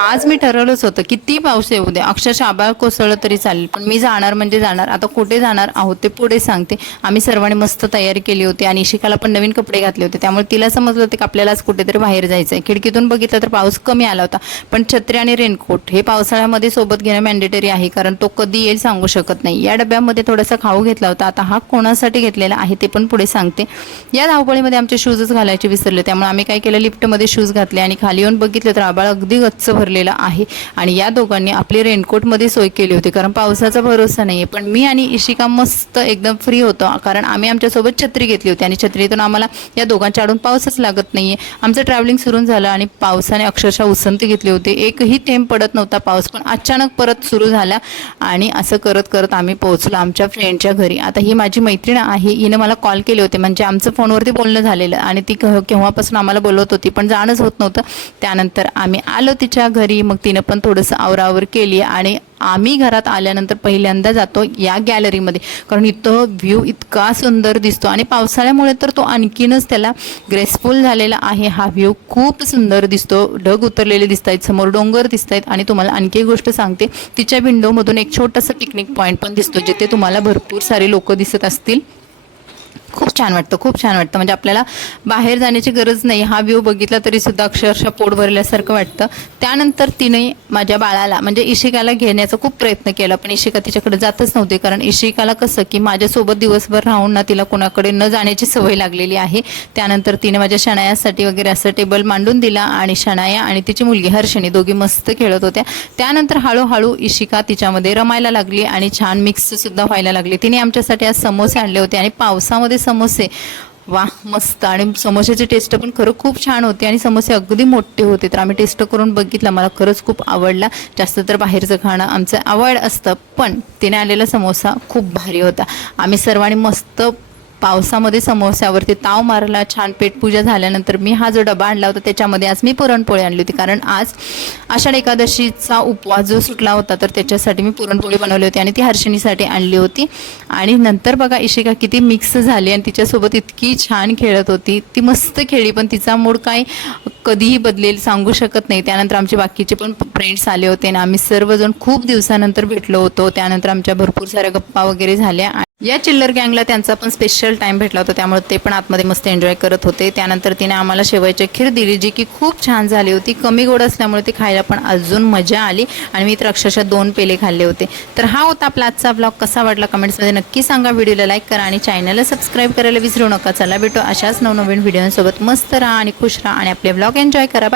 आज मी ठरवलंच होतं किती पाऊस येऊ दे, अक्षरशः आभाळ कोसळलं तरी चालेल, पण मी जाणार म्हणजे जाणार. आता कुठे जाणार आहोत ते पुढे सांगते. आम्ही सर्वांनी मस्त तयारी केली होती आणि इशिकाला पण नवीन कपडे घातले होते, त्यामुळे तिला समजलं होतं की आपल्याला आज कुठेतरी बाहेर जायचं आहे. खिडकीतून बघितलं तर पाऊस कमी आला होता, पण छत्री आणि रेनकोट हे पावसाळ्यामध्ये सोबत घेणं मॅन्डेटरी आहे, कारण तो कधी येईल सांगू शकत नाही. या डब्यामध्ये थोडासा खाऊ घेतला होता. आता हा कोणासाठी घेतलेला आहे ते पण पुढे सांगते. या धावपळीमध्ये आमचे शूजच घालायचे विसरले, त्यामुळे आम्ही काय केलं, लिफ्टमध्ये शूज घातले आणि खाली येऊन बघितलं तर आभाळ अगदी गच्च भरलेला आहे. आणि या दोघांनी आपली रेनकोटमध्ये सोय केली होती, कारण पावसाचा भरोसा नाही आहे. पण मी आणि इशिका मस्त एकदम फ्री होतो, कारण आम्ही आमच्यासोबत छत्री घेतली होती आणि छत्रीतून आम्हाला या दोघांच्या आडून पाऊसच लागत नाही आहे. आमचं ट्रॅव्हलिंग सुरू झालं आणि पावसाने अक्षरशः उसंती घेतली होती. एकही थेंब पडत नव्हता पाऊस, पण अचानक परत सुरू झाला आणि असं करत करत आम्ही पोहोचलो आमच्या फ्रेंडच्या घरी. आता ही माझी मैत्रीण आहे, हिनं मला कॉल केले होते, म्हणजे आमचं फोनवरती बोलणं झालेलं आणि ती केव्हापासून आम्हाला बोलवत होती, पण जाणंच होत नव्हतं. त्यानंतर आम्ही आलो तिच्या घरी. मग तिनं पण थोडंसं आवरावर केली आणि आम्ही घरात आल्यानंतर पहिल्यांदा जातो या गॅलरीमध्ये, कारण इथं व्ह्यू इतका सुंदर दिसतो आणि पावसाळ्यामुळे तर तो आणखीनच त्याला ग्रेसफुल झालेला आहे. हा व्ह्यू खूप सुंदर दिसतो, ढग उतरलेले दिसत आहेत, समोर डोंगर दिसत आहेत आणि तुम्हाला आणखी एक गोष्ट सांगते, तिच्या विंडोमधून एक छोटासा पिकनिक पॉईंट पण दिसतो, जिथे तुम्हाला भरपूर सारे लोक दिसत असतील. खूप छान वाटतं, खूप छान वाटतं. म्हणजे आपल्याला बाहेर जाण्याची गरज नाही, हा व्ह्यू बघितला तरी सुद्धा अक्षरशः पोट भरल्यासारखं वाटतं. त्यानंतर तिने माझ्या बाळाला म्हणजे इशिकाला घेण्याचा खूप प्रयत्न केला, पण इशिका तिच्याकडे जातच नव्हते, कारण इशिकाला कसं की माझ्यासोबत दिवसभर राहून ना तिला कोणाकडे न जाण्याची सवय लागलेली आहे. त्यानंतर तिने माझ्या शनायासाठी वगैरे असं टेबल मांडून दिला आणि शनाया आणि तिची मुलगी हर्षणी दोघी मस्त खेळत होत्या. त्यानंतर हळूहळू इशिका तिच्यामध्ये रमायला लागली आणि छान मिक्स सुद्धा व्हायला लागली. तिने आमच्यासाठी आज समोसे आणले होते आणि पावसामध्ये समोसे, वा मस्त. आणि समोश्याची टेस्ट पण खरं खूप छान होती आणि समोसे अगदी मोठे होते, तर आम्ही टेस्ट करून बघितला. मला खरंच खूप आवडला. जास्त तर बाहेरचं खाणं आमचं अवॉइड असतं, पण तिने आलेला समोसा खूप भारी होता. आम्ही सर्वांनी मस्त पावसामध्ये समोस्यावरती ताव मारला. छान पेटपूजा झाल्यानंतर मी हा जो डबा आणला होता त्याच्यामध्ये आज मी पुरणपोळी आणली होती, कारण आज आषाढ एकादशीचा उपवास जो सुटला होता, तर त्याच्यासाठी मी पुरणपोळी बनवली होती आणि ती हर्षणीसाठी आणली होती. आणि नंतर बघा इशिका किती मिक्स झाली आणि तिच्यासोबत इतकी छान खेळत होती. ती मस्त खेळली, पण तिचा मूड काय कधीही बदलेल सांगू शकत नाही. त्यानंतर आमचे बाकीचे पण फ्रेंड्स आले होते आणि आम्ही सर्वजण खूप दिवसानंतर भेटलो होतो. त्यानंतर आमच्या भरपूर साऱ्या गप्पा वगैरे झाल्या. या चिल्लर गँगला त्यांचा पण स्पेशल टाइम भेटला होता, त्यामुळे ते पण आतमध्ये मस्त एन्जॉय करत होते. त्यानंतर तिने आम्हाला शेवयाची खीर दिली, जी की खूप छान झाली होती. कमी गोड असल्यामुळे ती खायला पण अजून मजा आली आणि मी तर अक्षरशः 2 पेले खाल्ले होते. तर हा होता आपला आजचा ब्लॉग. कसा वाटला कमेंट्समध्ये नक्की सांगा. व्हिडिओला लाईक करा आणि चॅनलला सबस्क्राईब करायला विसरू नका. चला भेटू अशाच नवनवीन व्हिडिओसोबत. मस्त राहा आणि खुश राहा आणि आपले ब्लॉग एन्जॉय करा. बाय.